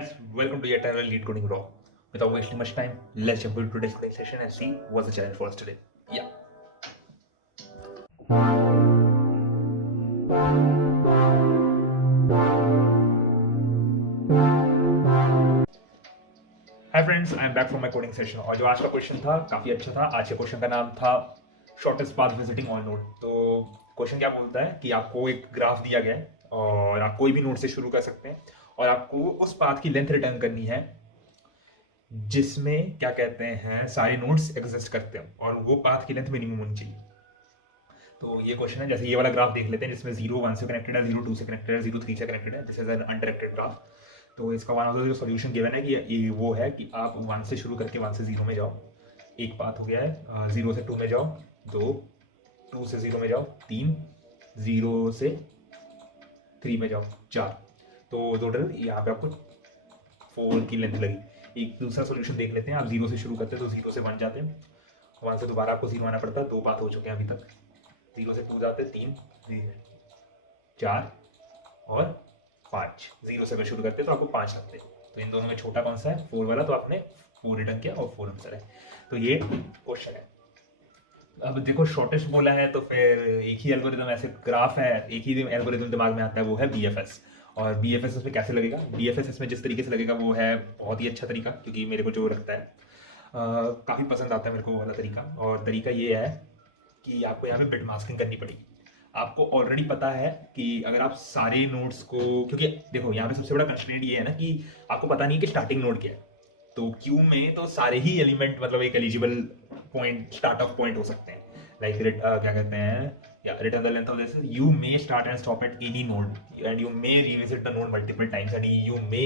guys, welcome to your channel Lead Coding Raw. Without wasting much time, let's jump into today's coding session and see what's the challenge for us today. Yeah. Hi friends, I am back from my coding session. और जो आज का question था काफी अच्छा था. आज के क्वेश्चन का नाम था shortest path visiting all node. तो क्वेश्चन क्या बोलता है कि आपको एक ग्राफ दिया गया है और आप कोई भी नोड से शुरू कर सकते हैं और आपको उस पाथ की लेंथ रिटर्न करनी है जिसमें क्या कहते हैं सारे नोड्स एग्जिस्ट करते हैं और वो पाथ की लेंथ मिनिमम होनी चाहिए. तो ये क्वेश्चन है. जैसे ये वाला ग्राफ देख लेते हैं जिसमें 0 1 से कनेक्टेड है, 0 2 से कनेक्टेड है, 0 3 से कनेक्टेड है. This is an undirected graph. तो इसका वन ऑफ द जो सोल्यूशन गिवन है कि ये वो है कि आप 1 से शुरू करके 1 से 0 में जाओ. एक पाथ हो गया है. 0 से 2 में जाओ 2, 2 से 0 में जाओ 3, 0 से 3 में जाओ 4. तो टोटल यहाँ पे आपको 4 की लेंथ लगी. एक दूसरा सोल्यूशन देख लेते हैं. आप 0 से शुरू करते हैं तो 0 से 1 जाते हैं, 1 से दोबारा आपको 0 आना पड़ता है. 2 पाथ हो चुके हैं अभी तक. 0 से 2 जाते हैं 3, 4 और 5. 0 से अगर शुरू करते हैं तो आपको 5 लगते हैं. तो इन दोनों में छोटा कौन सा है? 4 वाला. तो आपने 4 रिटर्न किया और 4 आंसर है. तो ये क्वेश्चन है. अब देखो शॉर्टेस्ट बोला है तो फिर एक ही एल्गोरिदम, ऐसे ग्राफ है, एक ही एल्गोरिदम दिमाग में आता है, वो है बीएफएस. और बीएफएस इसमें कैसे लगेगा? बीएफएस इसमें जिस तरीके से लगेगा वो है बहुत ही अच्छा तरीका, क्योंकि मेरे को जो लगता है काफ़ी पसंद आता है मेरे को वो वाला तरीका. और तरीका ये है कि आपको यहाँ पे बिट मास्किंग करनी पड़ेगी. आपको ऑलरेडी पता है कि अगर आप सारे नोड्स को, क्योंकि देखो यहाँ पे सबसे बड़ा कंस्ट्रेंट ये है ना कि आपको पता नहीं है कि स्टार्टिंग नोड क्या है. तो क्यू में तो सारे ही एलिमेंट मतलब एक eligible point, start of point हो सकते हैं. लाइक क्या कहते हैं, या return the length of this, you may start and stop at any node and you may revisit the node multiple times and you may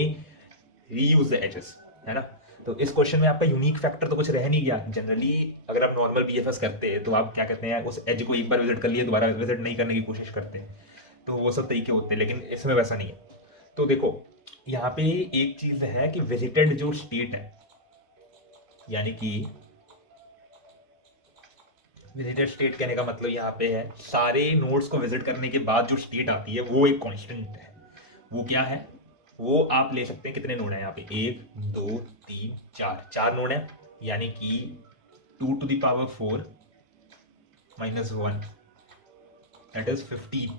reuse the edges, है ना. तो इस क्वेश्चन में आपका यूनिक फैक्टर तो कुछ रह नहीं गया. जनरली अगर आप नॉर्मल बीएफएस करते हैं तो आप क्या कहते हैं उस एज को एक बार विजिट कर लिए दोबारा विजिट नहीं करने की कोशिश करते हैं. तो वो सब तरीके होते हैं, लेकिन इसमें वैसा नहीं है. तो देखो यहाँ पे एक चीज है कि विजिटेड जो स्टेट है, यानी कि विजिटेड स्टेट कहने का मतलब यहाँ पे है सारे नोड्स को विजिट करने के बाद जो स्टेट आती है वो एक कांस्टेंट है. वो क्या है? वो आप ले सकते हैं. कितने नोड हैं यहाँ पे? 1 2 3 4 नोड है, यानी कि 2 to the power 4 minus 1 that is 15.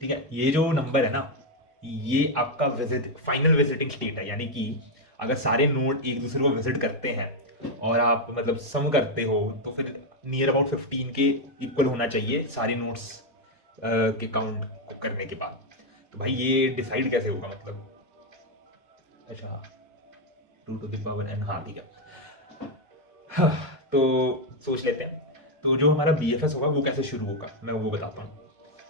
ठीक है. ये जो नंबर है ना, ये आपका विजिट फाइनल विजिटिंग स्टेट है. यानी कि अगर सारे नोड एक दूसरे को विजिट करते हैं और आप मतलब सम करते हो तो फिर नियर अबाउट 15 के इक्वल होना चाहिए सारे नोड्स के काउंट करने के बाद. तो भाई ये डिसाइड कैसे होगा? मतलब अच्छा 2 to the power n, हाँ ठीक है. तो सोच लेते हैं. तो जो हमारा बीएफएस होगा वो कैसे शुरू होगा मैं वो बताता हूँ.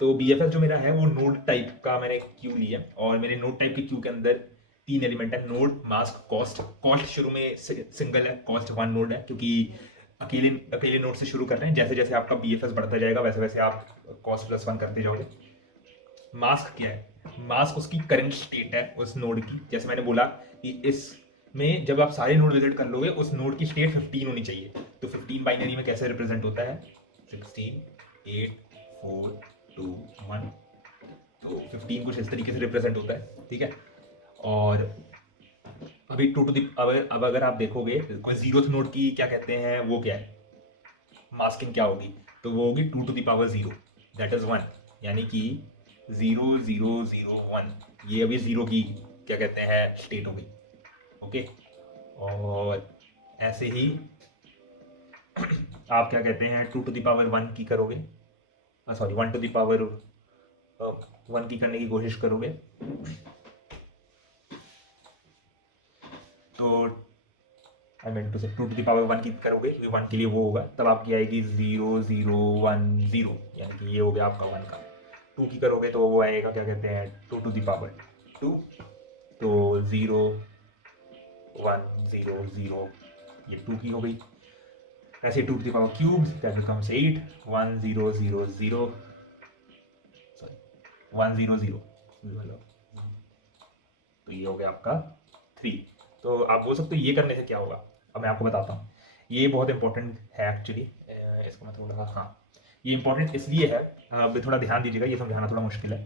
तो बीएफएस जो मेरा है वो नोड टाइप का मैंने क्यू लिया और मेरे नोड टाइप के क्यू के अंदर 3 एलिमेंट है. Node, mask, cost. कॉस्ट शुरू में सिंगल है, कॉस्ट 1 नोड है, क्योंकि अकेले अकेले नोड से शुरू कर रहे हैं. जैसे जैसे आपका बीएफएस बढ़ता जाएगा वैसे वैसे आप कॉस्ट +1 करते जाओगे. मास्क क्या है? मास्क उसकी करंट स्टेट है उस नोड की. जैसे मैंने बोला कि इसमें जब आप सारे नोड विजिट कर लोगे उस नोड की स्टेट 15 होनी चाहिए. तो 15 बाइनरी में कैसे रिप्रेजेंट होता है? 16 8 4 2 1. तो 15 कुछ इस तरीके से रिप्रेजेंट होता है. ठीक है. और अभी 2 to the अब अगर आप देखोगे कोई 0th नोड की क्या कहते हैं वो क्या है, मास्किंग क्या होगी? तो वो होगी 2 to the power 0 that is 1. यानी कि 0 0 0 1 ये अभी 0 की क्या कहते हैं स्टेट हो गई. ओके. और ऐसे ही आप क्या कहते हैं 2 to the power 1 की करोगे, सॉरी 1 to the power 1 की करने की कोशिश करोगे तो आई मीन टू से 2 to the power 1 की करोगे क्योंकि 1 के लिए वो होगा, तब आपकी आएगी 0 0 1 0, यानी कि ये हो गया आपका 1 का. 2 की करोगे तो वो आएगा क्या कहते हैं 2 to the power 2. तो 0 1 0 0 ये 2 की हो गई. ऐसे 2 to the power cubes that becomes 8 1 0 0 0 sorry 1 0 0. तो ये हो गया आपका 3. तो आप बोल सकते हो ये करने से क्या होगा. अब मैं आपको बताता हूँ. ये बहुत इंपॉर्टेंट है एक्चुअली. इसको मैं थोड़ा, हाँ ये इंपॉर्टेंट इसलिए है, अब थोड़ा ध्यान दीजिएगा, ये समझाना थोड़ा मुश्किल है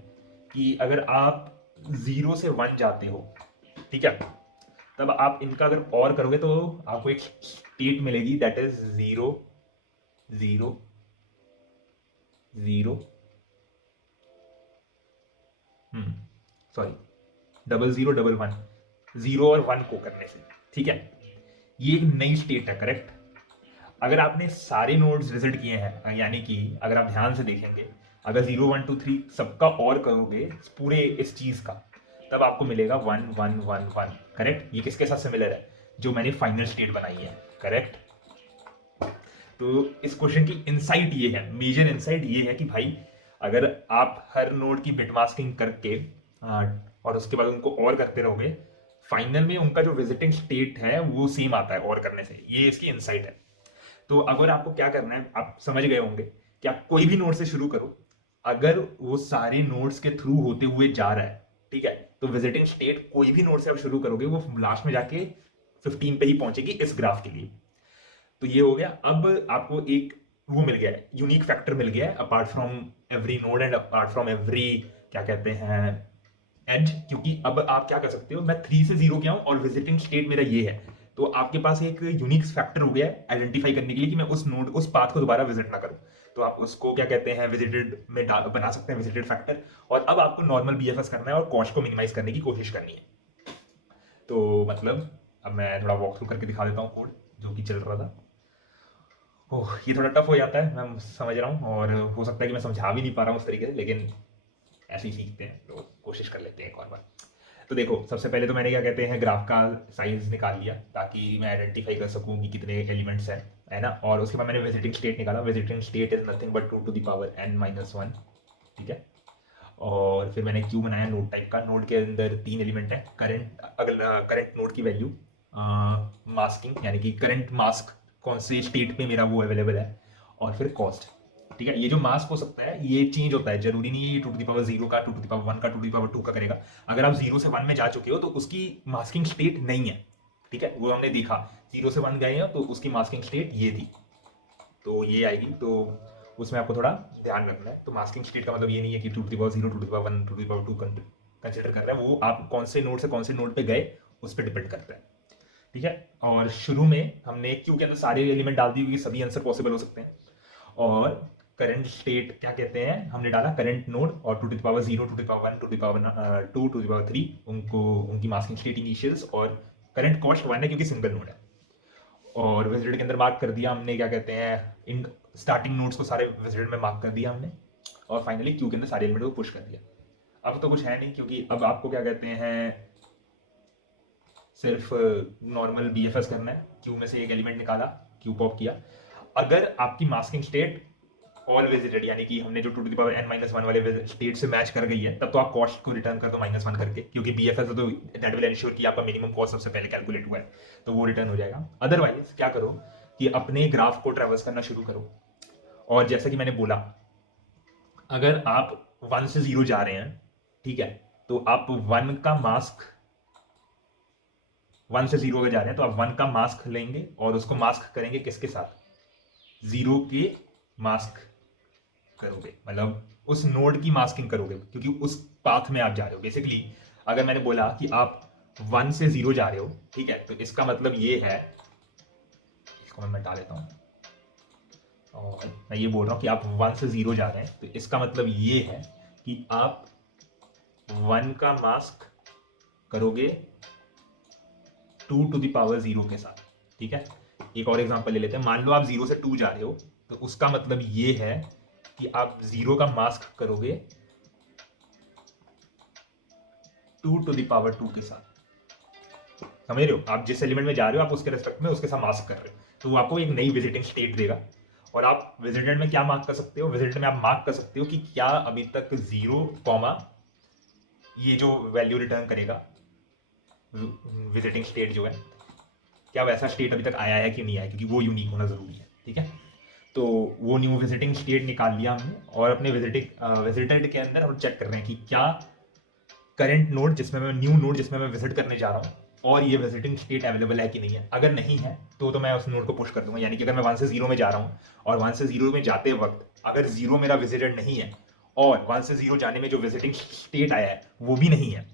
कि अगर आप 0 से 1 जाते हो, ठीक है, तब आप इनका अगर और करोगे तो आपको एक स्टेट मिलेगी दैट इज 0 0 0 सॉरी 0011 0 और 1 को करने से, ठीक है, ये एक नई स्टेट है, करेक्ट। अगर आपने सारे नोड्स विजिट किए हैं, यानी कि अगर आप ध्यान से देखेंगे, अगर 0 1 2 3 सबका और करोगे पूरे इस चीज का, तब आपको मिलेगा 1 1 1 1, करेक्ट। ये किसके साथ सिमिलर है, जो मैंने फाइनल स्टेट बनाई है, करेक्ट। तो इस क्वेश्चन की इनसाइट ये है, मेजर इनसाइट ये है कि भाई अगर आप हर नोड की बिट मास्किंग करके और उसके बाद उनको और करते रहोगे, फाइनल में उनका जो विजिटिंग स्टेट है वो सेम आता है और करने से, ये इसकी इनसाइट है। तो अगर आपको क्या करना है, आप समझ गए होंगे कि आप कोई भी नोड से शुरू करो, अगर वो सारे नोड्स के थ्रू होते हुए जा रहा है, ठीक है, तो विजिटिंग स्टेट कोई भी नोड से आप शुरू करोगे वो लास्ट में जाके 15 पे ही पहुंचेगी इस ग्राफ के लिए। तो ये हो गया। अब आपको एक वो मिल गया है, यूनिक फैक्टर मिल गया है, apart from every node and apart from every क्या कहते हैं एज, क्योंकि अब आप क्या कर सकते हो, मैं 3 से 0 गया हूं और विजिटिंग स्टेट मेरा ये है, तो आपके पास एक यूनिक फैक्टर हो गया है आइडेंटिफाई करने के लिए कि मैं उस नोड उस पाथ को दोबारा विजिट ना करूं। तो आप उसको क्या कहते हैं विजिटेड में बना सकते हैं, विजिटेड फैक्टर। और अब आपको नॉर्मल बीएफएस करना है और कॉस्ट को मिनिमाइज करने की कोशिश करनी है। तो मतलब अब मैं थोड़ा वॉक थ्रू करके दिखा देता हूँ कोड जो कि चल रहा था। ओह, ये थोड़ा टफ हो जाता है, मैं समझ रहा हूँ, और हो सकता है कि मैं समझा भी नहीं पा रहा हूँ उस तरीके से, लेकिन ऐसे ही सीखते हैं तो कोशिश कर लेते हैं एक और बार। तो देखो, सबसे पहले तो मैंने क्या कहते हैं ग्राफ का साइज निकाल लिया ताकि मैं आइडेंटिफाई कर सकूं कि कितने एलिमेंट्स हैं, है ना। और उसके बाद मैंने विजिटिंग स्टेट निकाला, visiting state is nothing but 2 to the power n-1, ठीक है। और फिर मैंने क्यू बनाया नोड टाइप का, नोड के अंदर 3 एलिमेंट है, करंट, अगला करंट नोड की वैल्यू, मास्किंग यानी कि करंट मास्क कौन से स्टेट पे मेरा वो अवेलेबल है, और फिर कॉस्ट, ठीक है। ये जो मास्क हो सकता है ये चेंज होता है, जरूरी नहीं है ये 2 to the power 0 का, 2 to the power 1 का, 2 to the power 2 का करेगा। अगर आप 0 से 1 में जा चुके हो तो उसकी मास्किंग स्टेट नहीं है, ठीक है, वो हमने देखा। 0 से 1 गए हैं तो उसकी मास्किंग स्टेट ये थी, तो ये आएगी। तो उसमें आपको थोड़ा ध्यान रखना है। तो मास्किंग स्टेट का मतलब ये नहीं है कि 2 to the power 0, 2 to the power 1, 2 to the power 2 consider कर रहे हैं, वो आप कौन से नोड से कौन से नोड पे गए उस पर डिपेंड करता है, ठीक है। और शुरू में हमने क्यू के अंदर सारे एलिमेंट डाल दिए क्योंकि सभी आंसर पॉसिबल हो सकते हैं। और करंट स्टेट क्या कहते हैं हमने डाला करंट नोड, और 2 to the power 0, 2 to the power 1, 2 to the power 2, 2 to the power 3 उनको उनकी मास्किंग स्टेट इनिशियल्स, और करंट कॉस्ट 1 है क्योंकि सिंगल नोड है। और विजिटेड के अंदर मार्क कर दिया हमने क्या कहते हैं इन स्टार्टिंग नोड्स को सारे विजिटेड में मार्क कर दिया हमने, और फाइनली क्यू के अंदर सारे एलिमेंट को पुश कर दिया। अब तो कुछ है नहीं क्योंकि अब आपको क्या कहते हैं सिर्फ नॉर्मल बीएफएस करना है। क्यू में से एक एलिमेंट निकाला, क्यू पॉप किया। अगर आपकी मास्किंग स्टेट ऑल विजिटेड यानी कि हमने जो 2 to the power n-1 वाले स्टेट से मैच कर गई है, तब तो आप कॉस्ट को रिटर्न कर दो -1 करके, क्योंकि बीएफएस तो दैट विल एंश्योर कि आपका मिनिमम कॉस्ट सबसे पहले कैलकुलेट हुआ है, तो वो रिटर्न हो जाएगा। अदरवाइज क्या करो कि अपने ग्राफ को ट्रेवर्स करना शुरू करो, और जैसा कि मैंने बोला अगर आप 1 से 0 जा रहे हैं, ठीक है, तो आप 1 का मास्क 1 से 0 अगर जा रहे हैं तो आप 1 का मास्क लेंगे और उसको मास्क करेंगे किसके साथ, 0 के मास्क करोगे, मतलब उस नोड की मास्किंग करोगे क्योंकि उस पाथ में आप जा रहे हो। बेसिकली अगर मैंने बोला कि आप 1 से 0 जा रहे हो, ठीक है, तो इसका मतलब ये है, इसको मैं मिटा लेता हूं, और मैं ये बोल रहा हूं कि आप 1 से 0 जा रहे हैं, तो इसका मतलब ये है कि आप 1 का मास्क करोगे 2 to the power 0 के साथ, ठीक है। एक और एग्जांपल ले लेते हैं, मान लो आप 0 से 2 जा रहे हो, तो उसका मतलब ये है कि आप 0 का मास्क करोगे 2 to the power 2 के साथ। समझ रहे हो, आप जिस एलिमेंट में जा रहे हो आप उसके रेस्पेक्ट में उसके साथ मास्क कर रहे हो, तो वो आपको एक नई विजिटिंग स्टेट देगा। और आप विजिटेड में क्या मार्क कर सकते हो, विजिटेड में आप मार्क कर सकते हो कि क्या अभी तक 0 कॉमा ये जो वैल्यू रिटर्न करेगा विजिटिंग स्टेट जो है, क्या वैसा स्टेट अभी तक आया है कि नहीं आया, क्योंकि वो यूनिक होना जरूरी है, ठीक है। तो वो न्यू विजिटिंग स्टेट निकाल लिया हमने, और अपने विजिटेड के अंदर हम चेक कर रहे हैं कि क्या करंट नोड जिसमें मैं न्यू नोड जिसमें मैं विजिट करने जा रहा हूँ और ये विजिटिंग स्टेट अवेलेबल है कि नहीं है। अगर नहीं है तो मैं उस नोड को पुश कर दूंगा, यानी कि अगर मैं 1 से 0 में जा रहा हूँ और 1 से 0 में जाते वक्त अगर 0 मेरा विजिटेड नहीं है और 1 से 0 जाने में जो विजिटिंग स्टेट आया है वो भी नहीं है,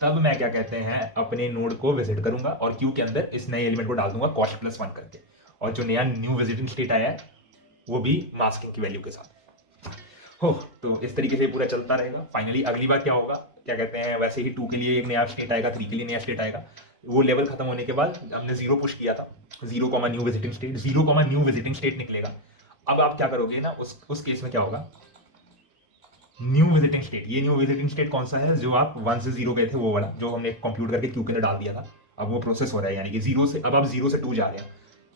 तब मैं क्या कहते हैं अपने नोड को विजिट करूंगा और क्यू के अंदर इस नए एलिमेंट को डाल दूंगा कॉस्ट प्लस 1 करके, और जो नया न्यू विजिटिंग स्टेट आया है वो भी मास्किंग की वैल्यू के साथ हो। तो इस तरीके से पूरा चलता रहेगा। फाइनली अगली बार क्या होगा, क्या कहते हैं, वैसे ही 2 के लिए एक नया स्टेट आएगा, 3 के लिए नया स्टेट आएगा। वो लेवल खत्म होने के बाद हमने 0 पुश किया था, 0 comma new visiting state, 0 comma new visiting state निकलेगा। अब आप क्या करोगे ना, उस केस में क्या होगा, न्यू विजिटिंग स्टेट, ये न्यू विजिटिंग स्टेट कौन सा है, जो आप 1 से 0 गए थे वो वाला, जो हमने कंप्यूट करके क्यू के अंदर डाल दिया था। अब वो प्रोसेस हो रहा है, यानी कि 0 से, अब आप 0 से 2 जा रहे हैं,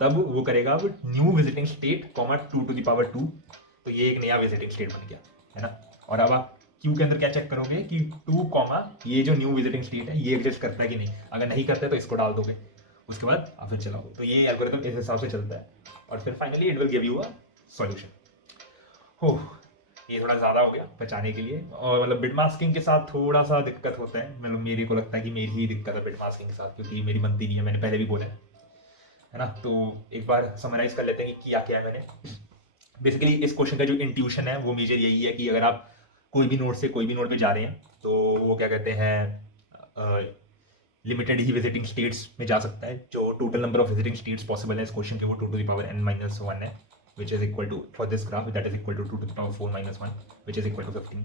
तब वो करेगा अब new visiting state comma 2 to the power 2। तो ये एक नया विजिटिंग स्टेट बन गया है ना। और अब आप क्यू के अंदर क्या चेक करोगे कि 2 कॉमा ये जो न्यू विजिटिंग स्टेट है ये एग्जिस्ट करता है कि नहीं। अगर नहीं करता है तो इसको डाल दोगे, उसके बाद आप फिर चलाओ। तो ये एल्गोरिथम इस हिसाब से चलता है, और फिर finally it will give you a solution. हो, ये थोड़ा ज़्यादा हो गया बचाने के लिए, और मतलब बिट मास्किंग के साथ थोड़ा सा दिक्कत होता है, मतलब मेरे को लगता है कि मेरी ही दिक्कत है बिट मास्किंग के साथ, क्योंकि मेरी बनती नहीं है, मैंने पहले भी बोला है ना। तो एक बार समराइज कर लेते हैं कि किया क्या है मैंने। बेसिकली इस क्वेश्चन का जो इंट्यूशन है वो मेजर यही है कि अगर आप कोई भी नोड से कोई भी नोड पे जा रहे हैं तो वो क्या कहते हैं लिमिटेड ही विजिटिंग स्टेट्स में जा सकता है। जो total number of visiting states possible है इस क्वेश्चन के वो 2 to the power n-1 है, which is equal to, for this graph that is equal to 2 to the power 4 minus 1, which is equal to 15।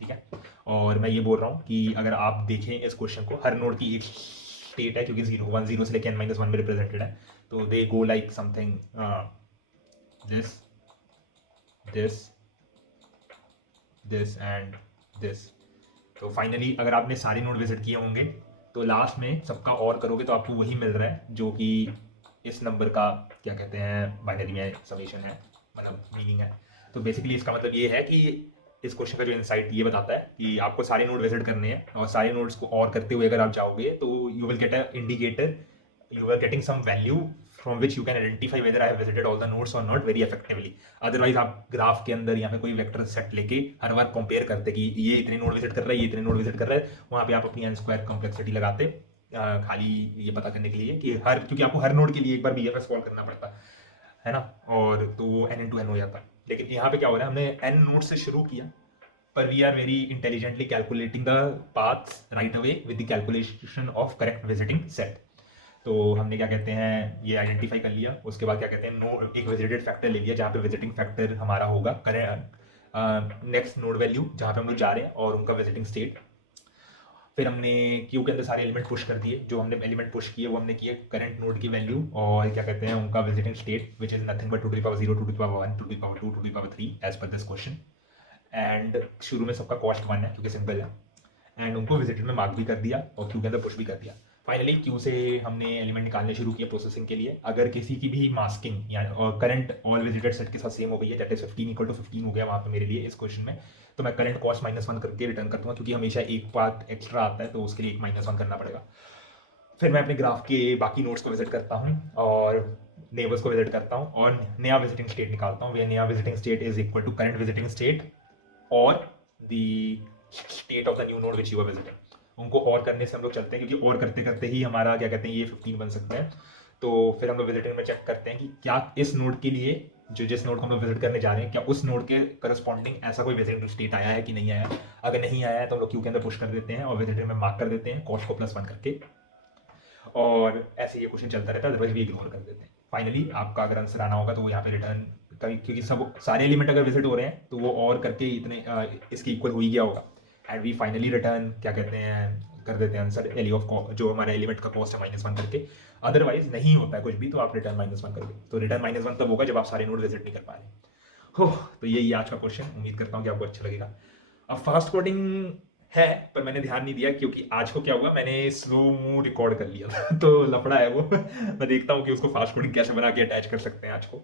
ठीक है, और मैं ये बोल रहा हूँ कि अगर आप देखें इस क्वेश्चन को, हर नोड की एक स्टेट है, क्योंकि 0 से लेकर n-1 में रिप्रेजेंटेड है, तो they go like something this this this and this. तो फाइनली अगर आपने सारे नोड विजिट किए होंगे तो लास्ट में सबका और करोगे तो आपको वही मिल रहा है जो कि इस नंबर का क्या कहते हैं बाइनरी में समेशन है, मतलब मीनिंग है। तो बेसिकली इसका मतलब ये है कि इस क्वेश्चन का जो इनसाइट ये बताता है कि आपको सारे नोड विजिट करने हैं, और सारे नोड्स को और करते हुए अगर आप जाओगे तो you will get a indicator, you are getting some value from which you can identify whether I have visited all the nodes or not very effectively। Otherwise आप ग्राफ के अंदर यहाँ पे कोई वेक्टर सेट लेके हर बार कंपेयर करते कि ये इतने नोड विजिट कर रहा है, ये इतने नोड विजिट कर रहा है, वहाँ पे आप अपनी n स्क्वायर कॉम्प्लेक्सिटी लगाते खाली ये पता करने के लिए कि हर, क्योंकि आपको हर नोड के लिए एक बार BFS कॉल करना पड़ता है ना, और तो वो n into n हो जाता। लेकिन यहाँ पे क्या हो रहा है, हमने n नोड से शुरू किया, पर we are very intelligently calculating the paths right away with the calculation of correct visiting set. तो हमने क्या कहते हैं ये आइडेंटिफाई कर लिया, उसके बाद क्या कहते हैं नो एक विजिटेड फैक्टर ले लिया, जहाँ पे विजिटिंग फैक्टर हमारा होगा नेक्स्ट नोड वैल्यू जहाँ पे हम लोग जा रहे हैं और उनका विजिटिंग स्टेट। फिर हमने क्यू के अंदर सारे एलिमेंट पुश कर दिए, जो हमने एलिमेंट पुश किए वो हमने किए करंट नोड की वैल्यू और क्या कहते हैं उनका visiting state, which is nothing but 2 to the power 0, 2 to the power 1, 2 to the power 2, 2 to the power 3 as per this question. And शुरू में सबका कॉस्ट 1 है क्योंकि सिंपल है, एंड उनको विजिटेड में मार्क भी कर दिया और क्यू के अंदर पुश भी कर दिया। फाइनली क्यू से हमने एलिमेंट निकालने शुरू किए प्रोसेसिंग के लिए। अगर किसी की भी मास्किंग या करंट ऑल विजिटेड सेट के साथ सेम हो गई है, दैट इज 15 इक्वल टू 15 हो गया वहाँ पे मेरे लिए इस क्वेश्चन में, तो मैं करंट कॉस्ट -1 करके रिटर्न कर दूंगा, क्योंकि हमेशा एक पार्ट एक्स्ट्रा आता है तो उसके लिए एक -1 करना पड़ेगा। फिर मैं अपने ग्राफ के बाकी नोड्स को विजिट करता हूँ और नेबर्स को विजिट करता हूँ और नया विजिटिंग स्टेट निकालता हूँ। नया visiting state is equal to current visiting state और the state of the new node which you are visiting. उनको और करने से हम लोग चलते हैं, क्योंकि और करते करते ही हमारा क्या कहते हैं ये 15 बन सकते हैं। तो फिर हम लोग विजिटिंग में चेक करते हैं कि क्या इस नोड के लिए, जो जिस नोड को हम लोग विजिट करने जा रहे हैं, क्या उस नोड के करस्पॉन्डिंग ऐसा कोई विजिटिंग स्टेट आया है कि नहीं आया। अगर नहीं आया है तो हम लोग क्यू के अंदर पुश कर देते हैं और विजिटिंग में मार्क कर देते हैं कॉस्ट को +1 करके, और ऐसे ये क्वेश्चन चलता रहता है, अदरवाइज भी इग्नोर कर देते हैं। फाइनली आपका अगर आंसर आना होगा तो वो यहाँ पे रिटर्न, क्योंकि सब सारे एलिमेंट अगर विजिट हो रहे हैं तो वो और करके इतने इसके इक्वल हो ही गया होगा, एंड वी फाइनली रिटर्न क्या कहते हैं कर देते हैं आंसर एली ऑफ जो हमारा एलिमेंट का कॉस्ट है -1 करके। अदरवाइज नहीं होता है कुछ भी तो आप रिटर्न -1 करोगे, तो रिटर्न -1 तब होगा जब आप सारे नोड विजिट नहीं कर पा रहे हो। तो यही आज का क्वेश्चन, उम्मीद करता हूँ कि आपको अच्छा लगेगा। अब फास्ट कोडिंग है पर मैंने ध्यान नहीं दिया, क्योंकि आज को क्या हुआ, मैंने स्लो मो रिकॉर्ड कर लिया था तो लफड़ा है वो मैं देखता हूँ कि उसको फास्ट कोडिंग कैसे बना के अटैच कर सकते हैं आज को,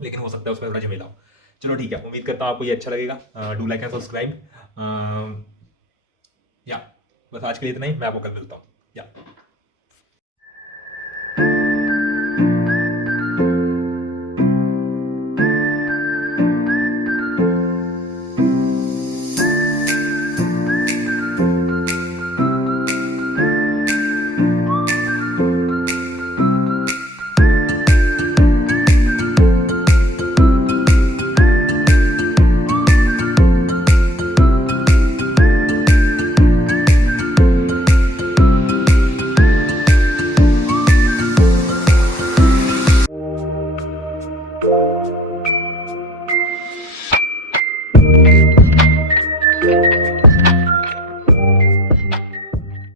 लेकिन हो सकता है उसमें थोड़ा झमेला हो। चलो ठीक है, उम्मीद करता हूँ आपको ये अच्छा लगेगा। Do like and subscribe. या बस आज के लिए इतना ही, मैं आपको कल मिलता हूँ। या